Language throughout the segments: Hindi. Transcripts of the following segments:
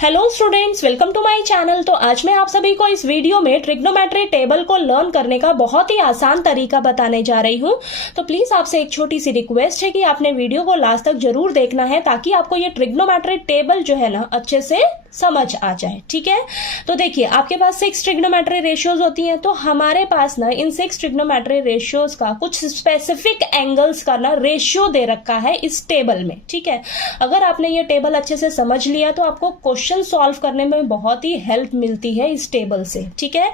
Hello students, welcome to my channel. तो आज मैं आप सभी को इस वीडियो में ट्रिग्नोमेट्री टेबल को लर्न करने का बहुत ही आसान तरीका बताने जा रही हूं। तो प्लीज आपसे एक छोटी सी रिक्वेस्ट है कि आपने वीडियो को लास्ट तक जरूर देखना है ताकि आपको ये ट्रिग्नोमेट्री टेबल जो है ना अच्छे से समझ आ जाए। ठीक है, तो देखिए आपके पास 6 ट्रिग्नोमेट्री रेशियोज होती हैं। तो हमारे पास ना इन 6 ट्रिग्नोमेट्री रेशियोज का कुछ स्पेसिफिक एंगल्स का ना रेशियो दे रखा है इस टेबल में। ठीक है, अगर आपने ये टेबल अच्छे से समझ लिया तो आपको क्वेश्चन सॉल्व करने में बहुत ही हेल्प मिलती है इस टेबल से। ठीक है,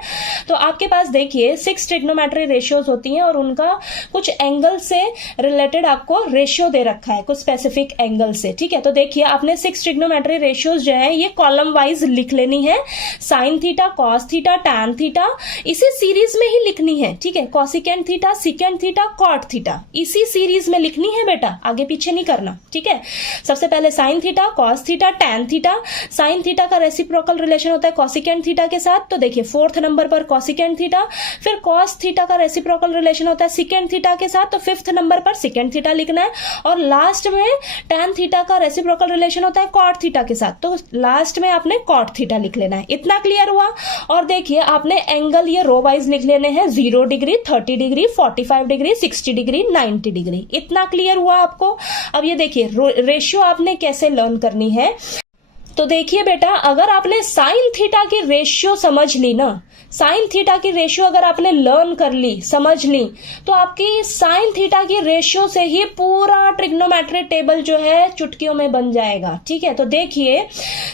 तो आपके पास देखिए 6 ट्रिग्नोमेट्री रेशियोज होती हैं और उनका कुछ एंगल से रिलेटेड आपको रेशियो दे रखा है, कुछ स्पेसिफिक एंगल से। ठीक है, तो देखिए आपने 6 ट्रिग्नोमेट्री रेशियोज जो है ये कॉलम वाइज लिख लेनी है। Sine theta, cos theta, tan theta, इसी सीरीज में ही लिखनी है। ठीक है, cosecant theta, secant theta, cot theta, इसी सीरीज में लिखनी है बेटा, आगे पीछे नहीं करना। ठीक है, सबसे पहले sign theta, cos theta, tan theta. Sine theta का रेसिप्रोकल रिलेशन होता है कॉसिकेंट थीटा के साथ, तो देखिए 4th नंबर पर कॉसिकेंट थीटा। फिर कॉस थीटा का रेसिप्रोकल रिलेशन होता है सिकेंट थीटा के साथ, तो 5th नंबर पर सिकेंट थीटा लिखना है। और लास्ट में टैन थीटा का रेसिप्रोकल रिलेशन होता है कॉट थीटा के साथ, तो लास्ट में आपने कॉट थीटा लिख लेना है। इतना क्लियर हुआ। और देखिए आपने एंगल ये रो वाइज लिख लेने हैं, 0 degree, 30 degree, 45 degree, 60 degree, 90 degree. इतना क्लियर हुआ आपको। अब ये देखिए रेशियो आपने कैसे लर्न करनी है। तो देखिए बेटा, अगर आपने साइन थीटा की रेशियो समझ ली ना, साइन थीटा की रेशियो अगर आपने लर्न कर ली, समझ ली, तो आपकी साइन थीटा की रेशियो से ही पूरा ट्रिग्नोमेट्री टेबल जो है चुटकियों में बन जाएगा। ठीक है, तो देखिए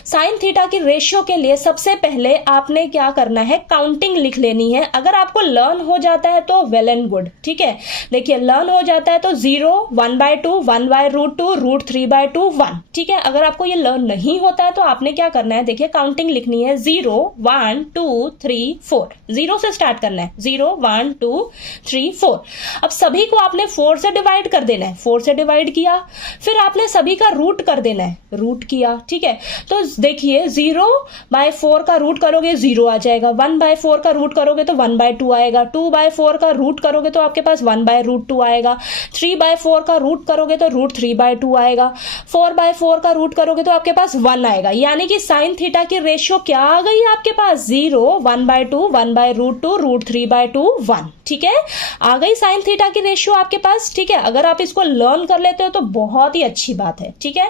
साइन थीटा की रेशियो के लिए सबसे पहले आपने क्या करना है, काउंटिंग लिख लेनी है। अगर आपको लर्न हो जाता है तो वेल एंड गुड। ठीक है, देखिए लर्न हो जाता है तो 0, 1/2, 1/√2, √3/2, 1। ठीक है, अगर आपको ये लर्न नहीं होता है तो आपने क्या करना है, देखिए काउंटिंग लिखनी है 0, 1, 2, 3, 4। 0 से स्टार्ट करना है, 0, 1, 2, 3, 4। अब सभी को आपने 4 से डिवाइड कर देना है, 4 से डिवाइड किया। फिर आपने सभी का रूट कर देना है, रूट किया। ठीक है, तो देखिए 0/4 का रूट करोगे 0 आ जाएगा, 1/4 का रूट करोगे तो 1/2 आएगा, 2/4 का रूट करोगे तो आपके पास 1/√2 आएगा, 3/4 का रूट करोगे तो √3/2 आएगा, 4/4 का रूट करोगे तो आपके पास 1 आएगा। यानी कि साइन थीटा की रेशियो क्या आ गई आपके पास, 0, 1/2, 1/√2, √3/2, 1। ठीक है, आ गई साइन थीटा की रेशियो आपके पास। ठीक है, अगर आप इसको लर्न कर लेते हो तो बहुत ही अच्छी बात है। ठीक है,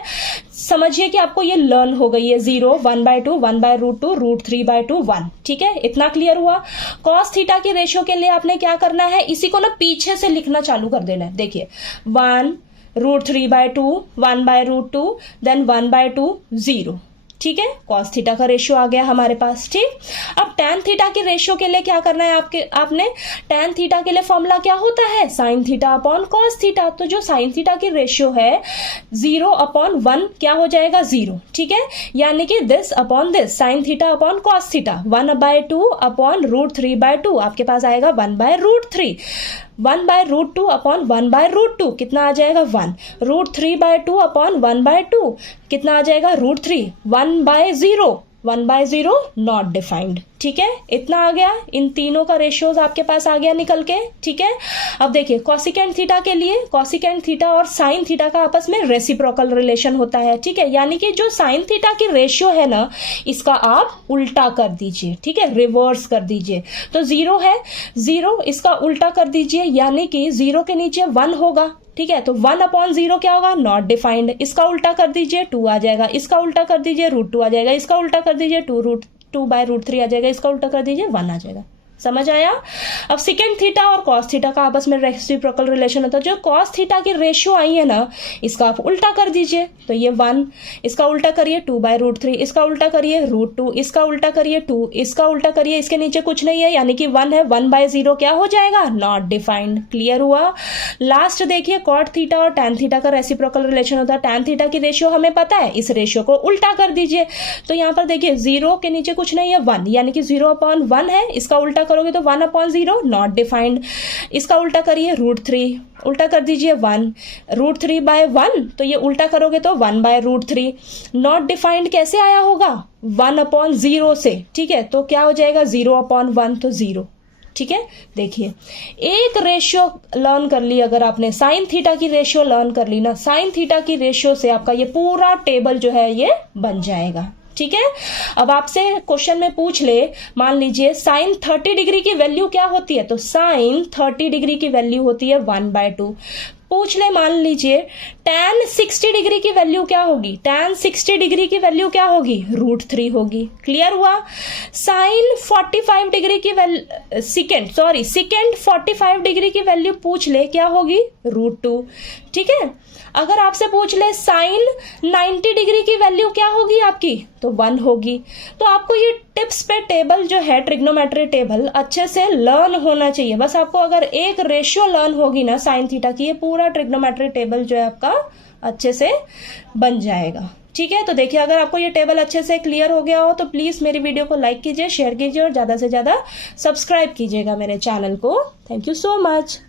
समझिए कि आपको ये लर्न हो गई है, 0, 1/2, 1/√2, √3/2, 1। ठीक है, इतना क्लियर हुआ। कॉस थीटा की रेशियो के लिए आपने क्या करना है, इसी को ना पीछे से लिखना चालू कर देना है। देखिए 1, √3/2, 1/√2, देन 1/2, 0। ठीक है, कॉस थीटा का रेशियो आ गया हमारे पास। ठीक, अब टैन थीटा की रेशियो के लिए क्या करना है आपने टैन थीटा के लिए फॉर्मूला क्या होता है, sine theta upon cos theta. तो जो साइन थीटा की रेशियो है 0/1 क्या हो जाएगा, 0। ठीक है, यानी कि this upon this, sine theta upon cos theta, 1/2 upon √3/2 आपके पास आएगा 1/√3। 1/√2 अपॉन 1/√2 कितना आ जाएगा, 1। √3/2 अपॉन 1/2 कितना आ जाएगा, √3। 1/0, 1/0 नॉट डिफाइंड। ठीक है, इतना आ गया। इन तीनों का रेशियोज आपके पास आ गया निकल के। ठीक है, अब देखिए कॉसिकेंट थीटा के लिए, कॉसिकेंट थीटा और साइन थीटा का आपस में रेसिप्रोकल रिलेशन होता है। ठीक है, यानी कि जो साइन थीटा की रेशियो है ना, इसका आप उल्टा कर दीजिए। ठीक है, रिवर्स कर दीजिए। तो 0 है, 0 इसका उल्टा कर दीजिए, यानी कि 0 के नीचे 1 होगा। ठीक है, तो 1/0 क्या होगा, नॉट डिफाइंड। इसका उल्टा कर दीजिए 2 आ जाएगा, इसका उल्टा कर दीजिए √2 आ जाएगा, इसका उल्टा कर दीजिए 2/√3 आ जाएगा, इसका उल्टा कर दीजिए 1 आ जाएगा। समझ आया। अब सिकेंट थीटा और कॉस थीटा का आपस में रेसिप्रोकल रिलेशन होता है। जो कॉस थीटा की रेशियो आई है ना, इसका आप उल्टा कर दीजिए, तो ये 1, इसका उल्टा करिए 2/√3, इसका उल्टा करिए √2, इसका उल्टा करिए 2, इसका उल्टा करिए, इसके नीचे कुछ नहीं है यानी कि 1 है, 1/0 क्या हो जाएगा, नॉट डिफाइंड। क्लियर हुआ। लास्ट देखिए कॉट थीटा और टैन थीटा का रेसिप्रोकल रिलेशन होता है। टैन थीटा की रेशियो हमें पता है, इस रेशियो को उल्टा कर दीजिए। तो यहाँ पर देखिए 0 के नीचे कुछ नहीं है, 1, यानी कि 0/1 है, इसका उल्टा करोगे तो 1/0 नॉट डिफाइंड। इसका उल्टा करिए √3, उल्टा कर दीजिए 1, √3/1, तो ये उल्टा करोगे तो 1/√3। नॉट डिफाइंड कैसे आया होगा, 1/0 से। ठीक है, तो क्या हो जाएगा 0/1, तो 0। ठीक है, देखिए एक रेशियो लर्न कर ली अगर आपने, साइन थीटा की रेशियो लर्न कर ली ना, साइन थीटा की रेशियो से आपका ये पूरा टेबल जो है ये बन जाएगा। ठीक है। अब आपसे क्वेश्चन में पूछ ले, मान लीजिए साइन 30 डिग्री की वैल्यू क्या होती है, तो साइन 30 डिग्री की वैल्यू होती है 1/2। पूछ ले मान लीजिए tan 60 डिग्री की वैल्यू क्या होगी, tan 60 डिग्री की वैल्यू क्या होगी, √3 होगी। क्लियर हुआ। साइन 45 डिग्री की सेकेंड 45 डिग्री की वैल्यू पूछ ले क्या होगी, √2। ठीक है। अगर आपसे पूछ ले साइन 90 डिग्री की वैल्यू क्या होगी आपकी, तो 1 होगी। तो आपको ये टिप्स पे टेबल जो है ट्रिग्नोमेट्री टेबल अच्छे से लर्न होना चाहिए। बस आपको अगर एक रेशियो लर्न होगी ना साइन थीटा की, ये पूरा ट्रिग्नोमेट्री टेबल जो है आपका अच्छे से बन जाएगा। ठीक है। तो देखिए अगर आपको ये टेबल अच्छे से क्लियर हो गया हो तो प्लीज मेरी वीडियो को लाइक कीजिए, शेयर कीजिए और ज्यादा से ज्यादा सब्सक्राइब कीजिएगा मेरे चैनल को। Thank you so much.